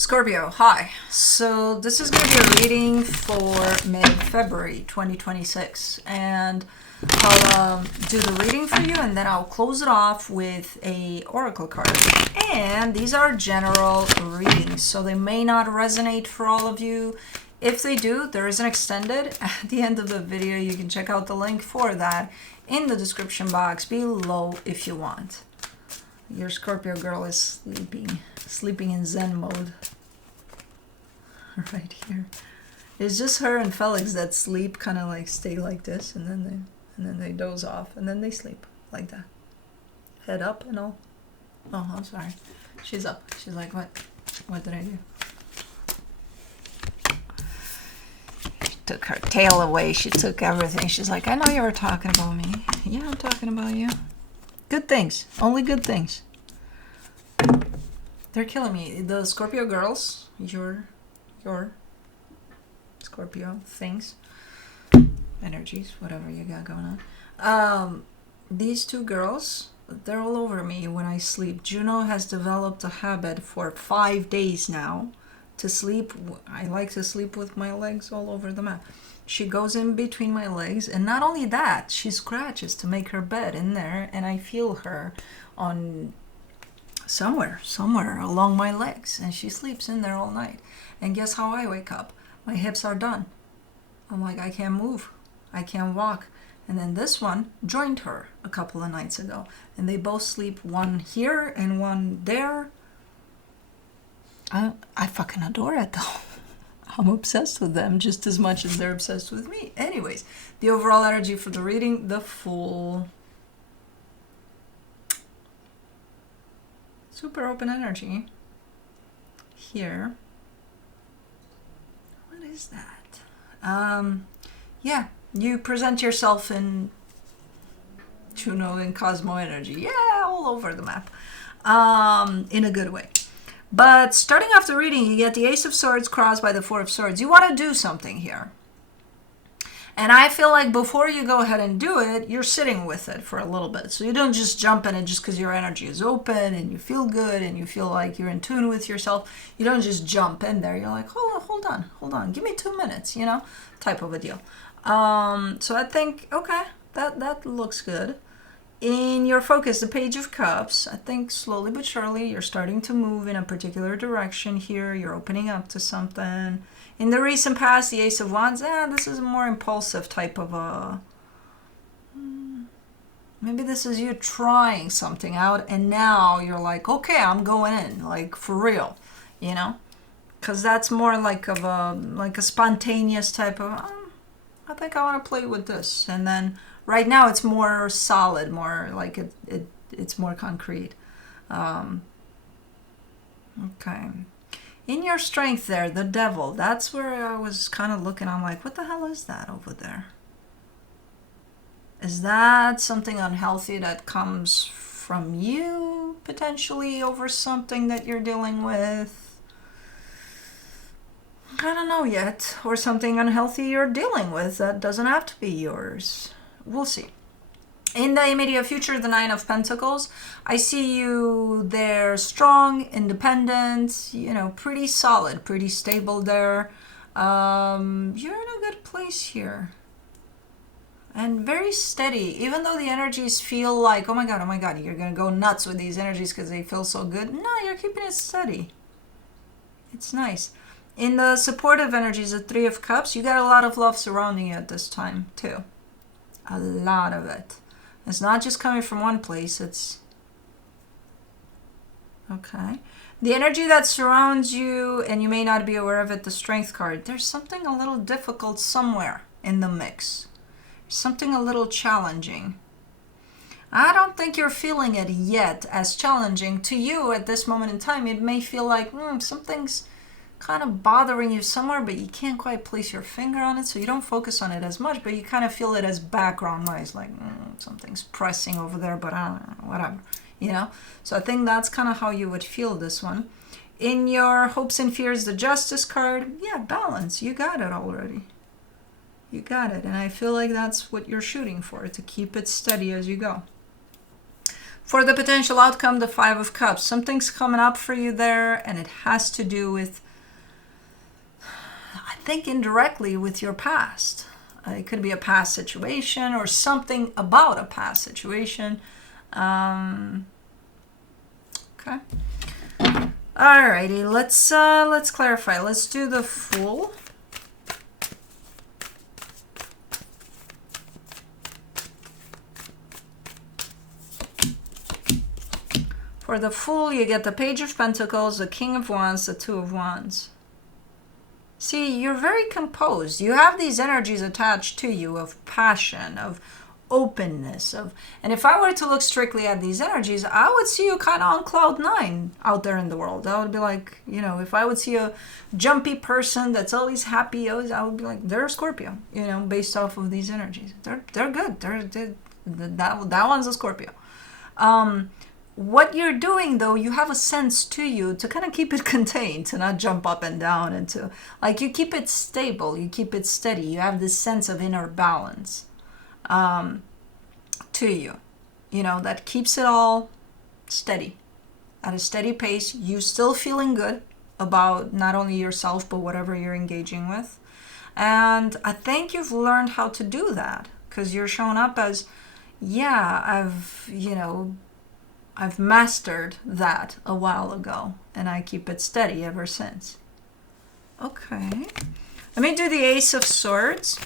Scorpio, hi. So this is going to be a reading for mid-February 2026, and I'll do the reading for you, and then I'll close it off with a oracle card. And these are general readings, so they may not resonate for all of you. If they do, there is an extended at the end of the video. You can check out the link for that in the description box below if you want. Your Scorpio girl is sleeping in Zen mode right here. It's just her and Felix that sleep, kind of like stay like this, and then they doze off, and then they sleep like that, head up and all. Oh, I'm sorry. She's up. She's like, what did I do? She took her tail away. She took everything. She's like, I know you were talking about me. Yeah, I'm talking about you. Good things. Only good things. They're killing me. The Scorpio girls, your Scorpio things, energies, whatever you got going on. These two girls, they're all over me when I sleep. Juno has developed a habit for 5 days now to sleep. I like to sleep with my legs all over the mat. She goes in between my legs, and not only that, she scratches to make her bed in there, and I feel her on somewhere along my legs, and she sleeps in there all night. And guess how I wake up? My hips are done. I'm like, I can't move, I can't walk. And then this one joined her a couple of nights ago, and they both sleep, one here and one there. I fucking adore it though. I'm obsessed with them just as much as they're obsessed with me. Anyways, the overall energy for the reading, the Fool. Super open energy. Here. What is that? Yeah, you present yourself in Juno and Cosmo energy. Yeah, all over the map. In a good way. But starting off the reading, you get the Ace of Swords crossed by the Four of Swords. You want to do something here. And I feel like before you go ahead and do it, you're sitting with it for a little bit. So you don't just jump in it just because your energy is open and you feel good and you feel like you're in tune with yourself. You don't just jump in there. You're like, oh, hold on. Give me 2 minutes, type of a deal. So I think, okay, that looks good. In your focus, the Page of Cups, I think slowly but surely you're starting to move in a particular direction here. You're opening up to something. In the recent past, the Ace of Wands, this is a more impulsive type of a... Maybe this is you trying something out, and now you're like, okay, I'm going in, like for real, Because that's more like a spontaneous type of, I think I want to play with this. And then right now it's more solid, more like it's more concrete. Okay. In your strength there, the Devil, that's where I was kind of looking. I'm like, what the hell is that over there? Is that something unhealthy that comes from you, potentially, over something that you're dealing with? I don't know yet. Or something unhealthy you're dealing with that doesn't have to be yours. We'll see. In the immediate future, the Nine of Pentacles, I see you there strong, independent, pretty solid, pretty stable there. You're in a good place here. And very steady, even though the energies feel like, oh my God, you're going to go nuts with these energies because they feel so good. No, you're keeping it steady. It's nice. In the supportive energies, the Three of Cups, you got a lot of love surrounding you at this time, too. A lot of it. It's not just coming from one place, it's... Okay. The energy that surrounds you, and you may not be aware of it, the Strength card, there's something a little difficult somewhere in the mix. Something a little challenging. I don't think you're feeling it yet as challenging. To you at this moment in time, it may feel like something's kind of bothering you somewhere, but you can't quite place your finger on it, so you don't focus on it as much, but you kind of feel it as background noise, like something's pressing over there, but I don't know, whatever, So I think that's kind of how you would feel this one. In your hopes and fears, the Justice card, yeah, balance. You got it already. You got it, and I feel like that's what you're shooting for, to keep it steady as you go. For the potential outcome, the Five of Cups. Something's coming up for you there, and it has to do with, I think, indirectly with your past. It could be a past situation or something about a past situation. Okay. Alrighty, let's clarify. Let's do the Fool. For the Fool, you get the Page of Pentacles, the King of Wands, the Two of Wands. See, you're very composed. You have these energies attached to you of passion, of openness, and if I were to look strictly at these energies, I would see you kind of on cloud nine out there in the world. I would be like, you know, if I would see a jumpy person that's always happy, I would be like, they're a Scorpio, you know, based off of these energies. They're good. That one's a Scorpio. What you're doing, though, you have a sense to you to kind of keep it contained, to not jump up and down, and to, like, you keep it stable, you keep it steady. You have this sense of inner balance to you, you know, that keeps it all steady, at a steady pace. You still feeling good about not only yourself, but whatever you're engaging with. And I think you've learned how to do that, because you're showing up as, yeah, I've mastered that a while ago, and I keep it steady ever since. Okay. Let me do the Ace of Swords.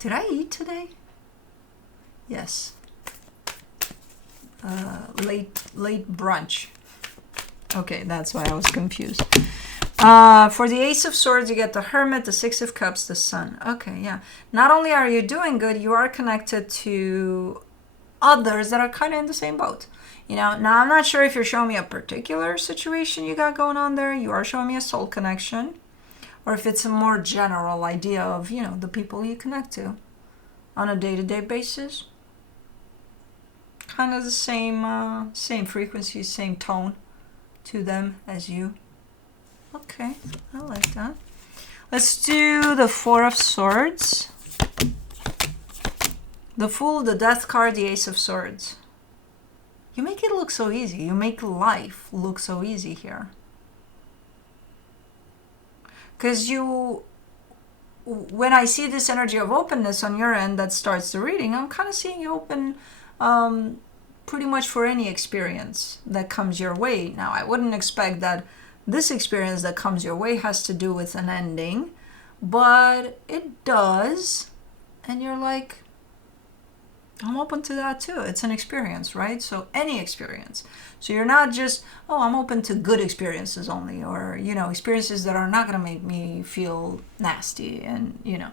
Did I eat today? Yes. Late brunch. Okay, that's why I was confused. For the Ace of Swords, you get the Hermit, the Six of Cups, the Sun. Okay, yeah. Not only are you doing good, you are connected to others that are kind of in the same boat. You know, now I'm not sure if you're showing me a particular situation you got going on there. You are showing me a soul connection, or if it's a more general idea of, you know, the people you connect to on a day-to-day basis. Kind of the same frequency, same tone to them as you. Okay, I like that. Let's do the Four of Swords. The Fool, the Death card, the Ace of Swords. You make it look so easy. You make life look so easy here. Because when I see this energy of openness on your end that starts the reading, I'm kind of seeing you open pretty much for any experience that comes your way. Now, I wouldn't expect that this experience that comes your way has to do with an ending, but it does. And you're like, I'm open to that too. It's an experience, right? So any experience. So you're not just, oh, I'm open to good experiences only, or, you know, experiences that are not going to make me feel nasty, and, you know,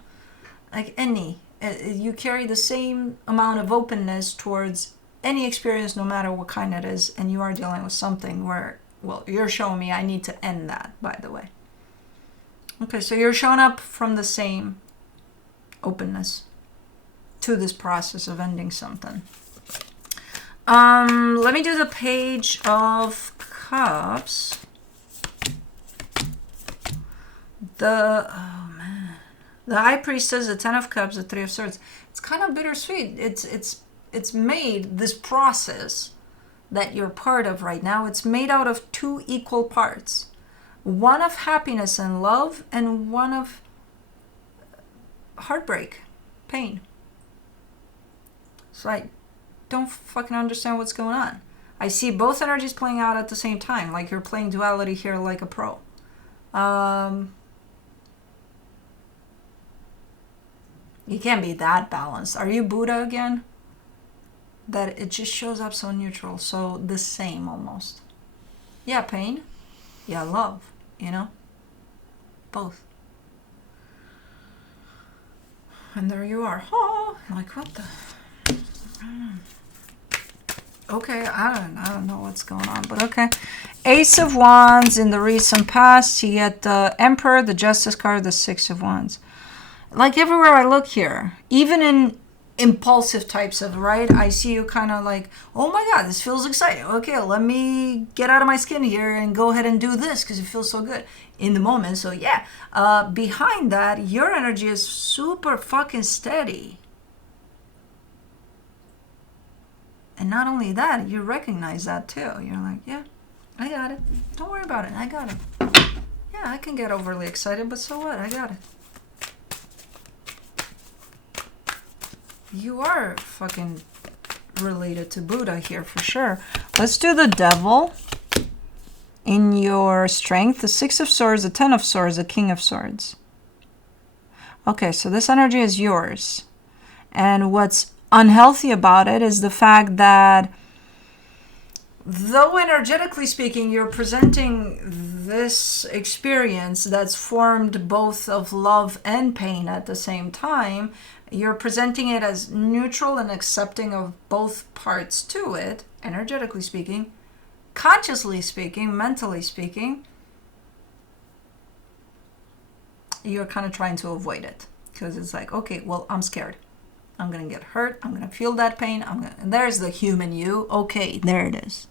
like any. You carry the same amount of openness towards any experience, no matter what kind it is, and you are dealing with something where, well, you're showing me I need to end that, by the way. Okay, so you're showing up from the same openness to this process of ending something. Let me do the Page of Cups. The High Priestess, the Ten of Cups, the Three of Swords. It's kind of bittersweet. It's made, this process that you're part of right now, it's made out of two equal parts. One of happiness and love, and one of heartbreak, pain. So I don't fucking understand what's going on. I see both energies playing out at the same time, like you're playing duality here like a pro. You can't be that balanced. Are you Buddha again? That it just shows up so neutral, so the same almost. Yeah, pain. Yeah, love, you know? Both. And there you are. Oh, like what the... Okay, I don't know what's going on, but okay. Ace of Wands in the recent past. You get the Emperor, the Justice card, the Six of Wands. Like everywhere I look here, even in impulsive types of, right, I see you kind of like, oh my god, this feels exciting. Okay, let me get out of my skin here and go ahead and do this because it feels so good in the moment. So yeah, behind that, your energy is super fucking steady. And not only that, you recognize that too. You're like, yeah, I got it. Don't worry about it. I got it. Yeah, I can get overly excited, but so what? I got it. You are fucking related to Buddha here for sure. Let's do the devil in your strength. The 6 of Swords, the 10 of Swords, the King of Swords. Okay, so this energy is yours. And what's unhealthy about it is the fact that though energetically speaking, you're presenting this experience that's formed both of love and pain at the same time, you're presenting it as neutral and accepting of both parts to it, energetically speaking, consciously speaking, mentally speaking. You're kind of trying to avoid it because it's like, okay, well, I'm scared. I'm going to get hurt. I'm going to feel that pain. And there's the human you. Okay, there it is.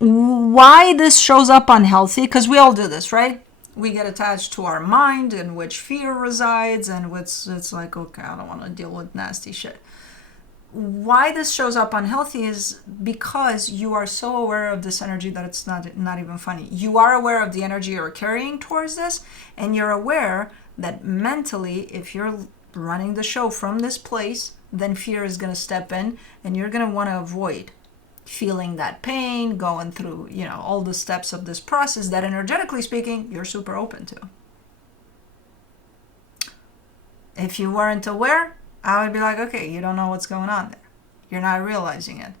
Why this shows up unhealthy? Because we all do this, right? We get attached to our mind in which fear resides, and it's like, okay, I don't want to deal with nasty shit. Why this shows up unhealthy is because you are so aware of this energy that it's not even funny. You are aware of the energy you're carrying towards this, and you're aware that mentally, if you're running the show from this place, then fear is going to step in, and you're going to want to avoid feeling that pain, going through, all the steps of this process that energetically speaking, you're super open to. If you weren't aware, I would be like, okay, you don't know what's going on there. You're not realizing it,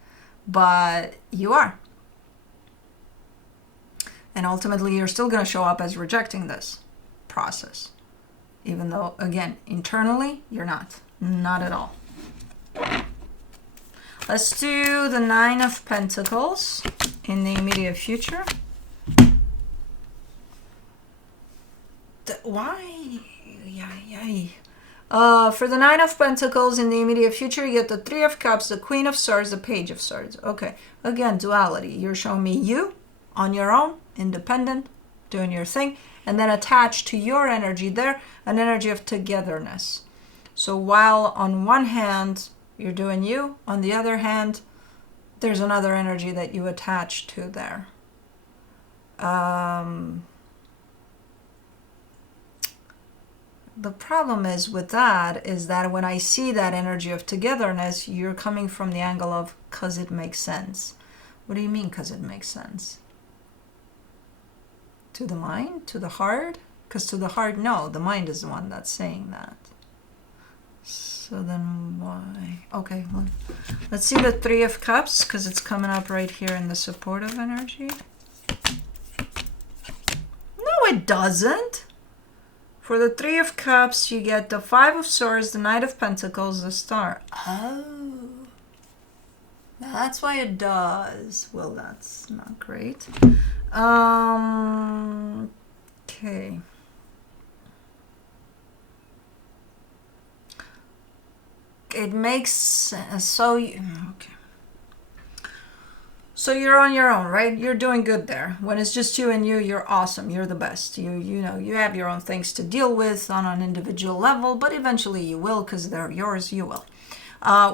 but you are. And ultimately, you're still going to show up as rejecting this process. Even though, again, internally, you're not. Not at all. Let's do the 9 of Pentacles in the immediate future. Why? For the 9 of Pentacles in the immediate future, you get the 3 of Cups, the Queen of Swords, the Page of Swords. Okay. Again, duality. You're showing me you on your own, independent, doing your thing, and then attached to your energy there, an energy of togetherness. So while on one hand, you're doing you, on the other hand, there's another energy that you attach to there. The problem is with that is that when I see that energy of togetherness, you're coming from the angle of, because it makes sense. What do you mean, because it makes sense? To the mind? To the heart? Because to the heart, no, the mind is the one that's saying that. So then why? Okay, well, let's see the 3 of Cups, because it's coming up right here in the supportive energy. No, it doesn't. For the 3 of Cups, you get the 5 of Swords, the Knight of Pentacles, the Star. Oh, that's why it does. Well, that's not great. Okay. It makes sense. Okay. So you're on your own, right? You're doing good there. When it's just you and you, you're awesome. You're the best. You have your own things to deal with on an individual level, but eventually you will, because they're yours, you will.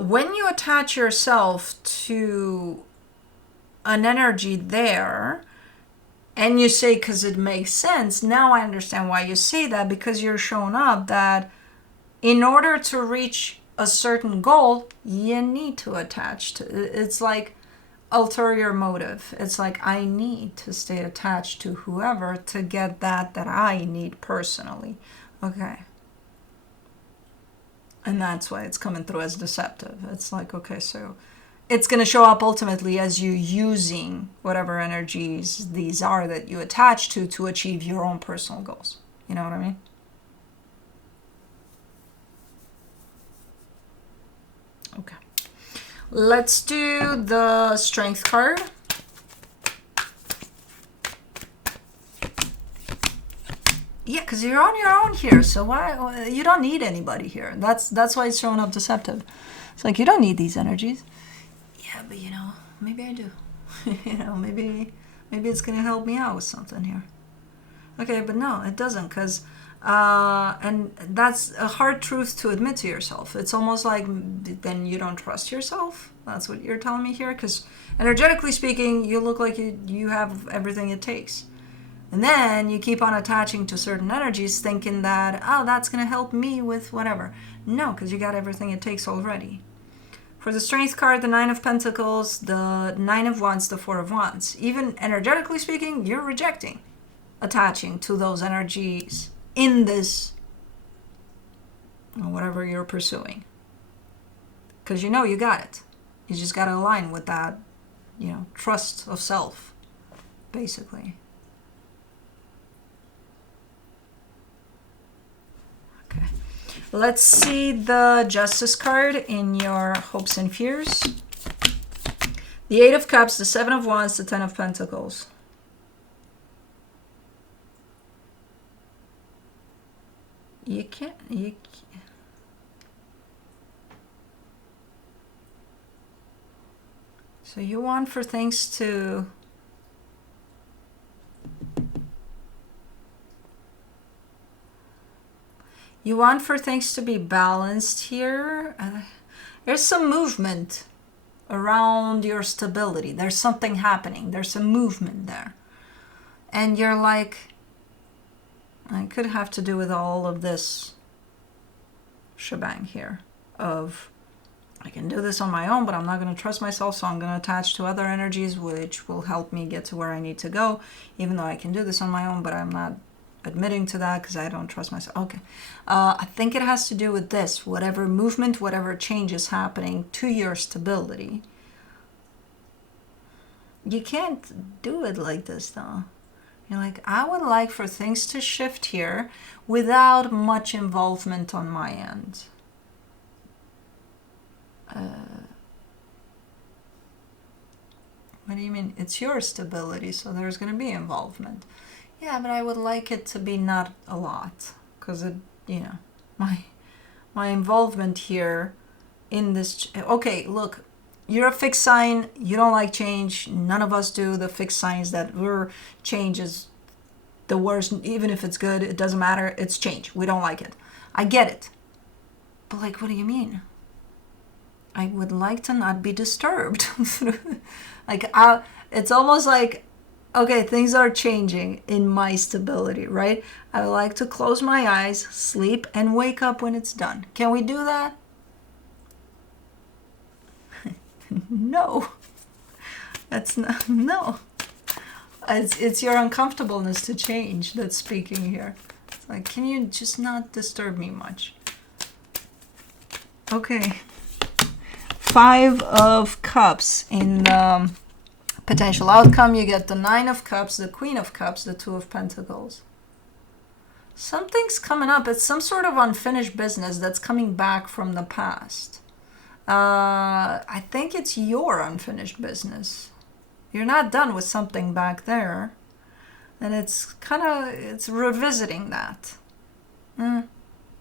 When you attach yourself to an energy there, and you say, because it makes sense, now I understand why you say that, because you're showing up that in order to reach a certain goal, you need to attach to it. It's like ulterior motive. It's like, I need to stay attached to whoever to get that I need personally. Okay. And that's why it's coming through as deceptive. It's like, okay, so it's going to show up ultimately as you using whatever energies these are that you attach to achieve your own personal goals. You know what I mean? Okay. Let's do the Strength card. Yeah, because you're on your own here, so why you don't need anybody here. That's why it's showing up deceptive. It's like, you don't need these energies. Yeah, but maybe I do. Maybe it's gonna help me out with something here. Okay, but no, it doesn't, because And that's a hard truth to admit to yourself. It's almost like then you don't trust yourself. That's what you're telling me here. Because energetically speaking, you look like you have everything it takes. And then you keep on attaching to certain energies thinking that, oh, that's going to help me with whatever. No, because you got everything it takes already. For the Strength card, the Nine of Pentacles, the Nine of Wands, the Four of Wands. Even energetically speaking, you're rejecting attaching to those energies in this, whatever you're pursuing. Because you know you got it. You just got to align with that, trust of self, basically. Okay. Let's see the Justice card in your hopes and fears. The Eight of Cups, the Seven of Wands, the Ten of Pentacles. You can't. So you want for things to... You want for things to be balanced here. There's some movement around your stability. There's something happening. There's some movement there. And you're like, it could have to do with all of this shebang here of, I can do this on my own, but I'm not going to trust myself, so I'm going to attach to other energies which will help me get to where I need to go, even though I can do this on my own, but I'm not admitting to that because I don't trust myself. Okay. I think it has to do with this. Whatever movement, whatever change is happening to your stability. You can't do it like this, though. You're like, I would like for things to shift here without much involvement on my end. What do you mean? It's your stability, so there's going to be involvement. Yeah, but I would like it to be not a lot, because it, my involvement here in this. Okay, look, you're a fixed sign. You don't like change. None of us do. The fixed signs that change is the worst. Even if it's good, it doesn't matter. It's change. We don't like it. I get it. But like, what do you mean? I would like to not be disturbed. Like, it's almost like, okay, things are changing in my stability, right? I would like to close my eyes, sleep, and wake up when it's done. Can we do that? No. That's not, no. It's your uncomfortableness to change that's speaking here. It's like, can you just not disturb me much? Okay. Five of Cups. In potential outcome, you get the Nine of Cups, the Queen of Cups, the Two of Pentacles. Something's coming up. It's some sort of unfinished business that's coming back from the past. I think it's your unfinished business. You're not done with something back there. And it's revisiting that.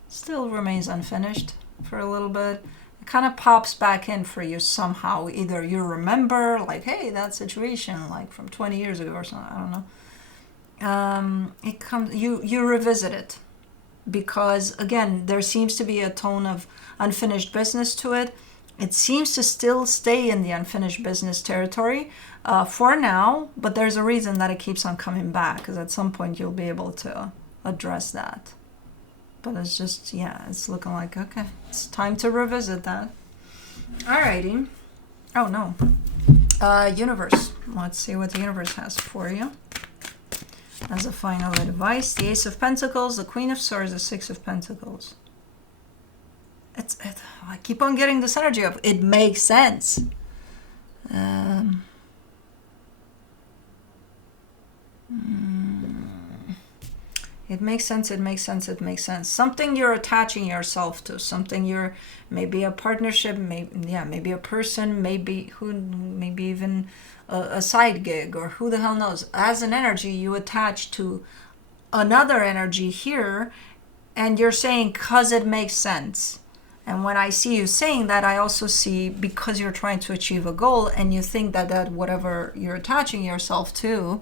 Still remains unfinished for a little bit. It kind of pops back in for you somehow. Either you remember, like, hey, that situation, like from 20 years ago or something. I don't know. It comes. You revisit it because again, there seems to be a tone of unfinished business to it. It seems to still stay in the unfinished business territory for now, but there's a reason that it keeps on coming back, because at some point you'll be able to address that. But it's just, it's looking like, okay, it's time to revisit that. Alrighty. Oh, no. Universe. Let's see what the universe has for you. As a final advice, the Ace of Pentacles, the Queen of Swords, the Six of Pentacles. I keep on getting this energy of it makes sense. It makes sense, it makes sense, it makes sense. Something you're attaching yourself to, something maybe a partnership, maybe a person, maybe even a side gig, or who the hell knows. As an energy, you attach to another energy here, and you're saying, because it makes sense. And when I see you saying that, I also see because you're trying to achieve a goal, and you think that whatever you're attaching yourself to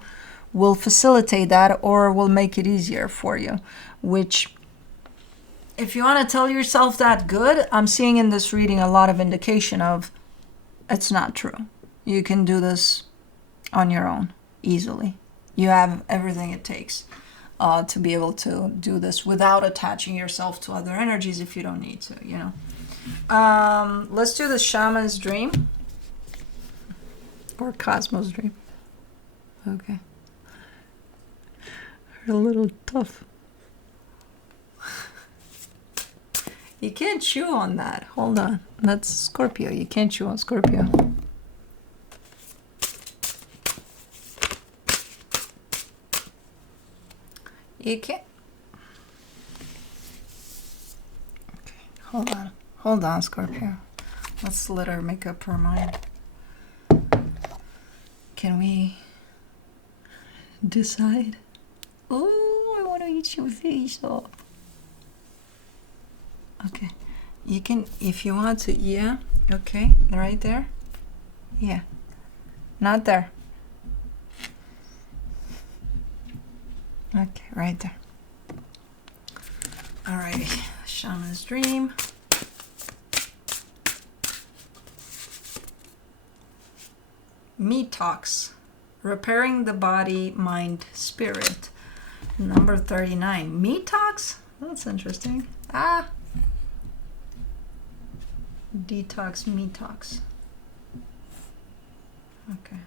will facilitate that or will make it easier for you. Which, if you want to tell yourself that, good. I'm seeing in this reading a lot of indication of it's not true. You can do this on your own easily. You have everything it takes to be able to do this without attaching yourself to other energies if you don't need to, you know. Let's do the shaman's dream or cosmos dream. Okay. A little tough. You can't chew on that. Hold on. That's Scorpio. You can't chew on Scorpio. You can't. Okay, hold on. Hold on, Scorpio. Let's let her make up her mind. Can we decide? Oh, I want to eat your face off. Okay. You can, if you want to, yeah. Okay, right there. Yeah. Not there. Okay, right there. Alrighty, shaman's dream. Me talks. Repairing the body, mind, spirit. Number 39. Me talks? That's interesting. Ah. Detox, me talks. Okay.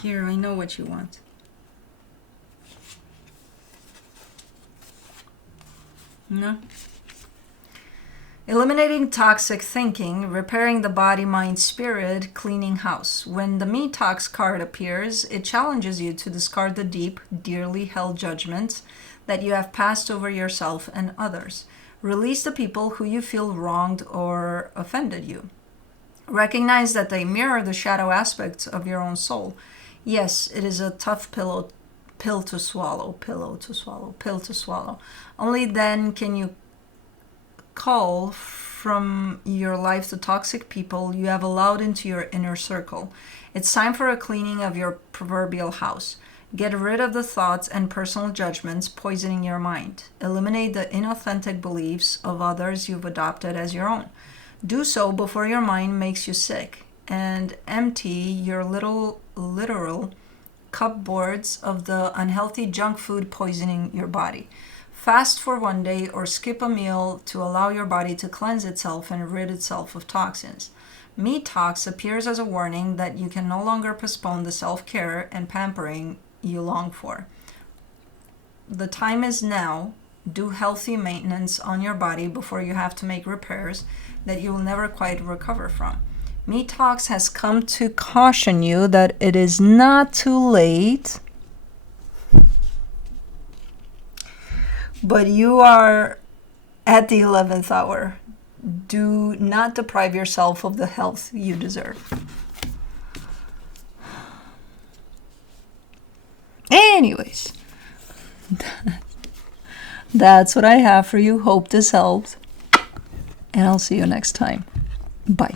Here, I know what you want. No? Eliminating toxic thinking, repairing the body, mind, spirit, cleaning house. When the Me Talks card appears, it challenges you to discard the deep, dearly held judgments that you have passed over yourself and others. Release the people who you feel wronged or offended you. Recognize that they mirror the shadow aspects of your own soul. Yes, it is a tough pill to swallow. Only then can you call from your life the toxic people you have allowed into your inner circle. It's time for a cleaning of your proverbial house. Get rid of the thoughts and personal judgments poisoning your mind. Eliminate the inauthentic beliefs of others you've adopted as your own. Do so before your mind makes you sick, and empty your literal cupboards of the unhealthy junk food poisoning your body. Fast for one day or skip a meal to allow your body to cleanse itself and rid itself of toxins. Me Talks appears as a warning that you can no longer postpone the self-care and pampering you long for. The time is now. Do healthy maintenance on your body before you have to make repairs that you will never quite recover from. Me Talks has come to caution you that it is not too late, but you are at the 11th hour. Do not deprive yourself of the health you deserve. Anyways, that's what I have for you. Hope this helped. And I'll see you next time. Bye.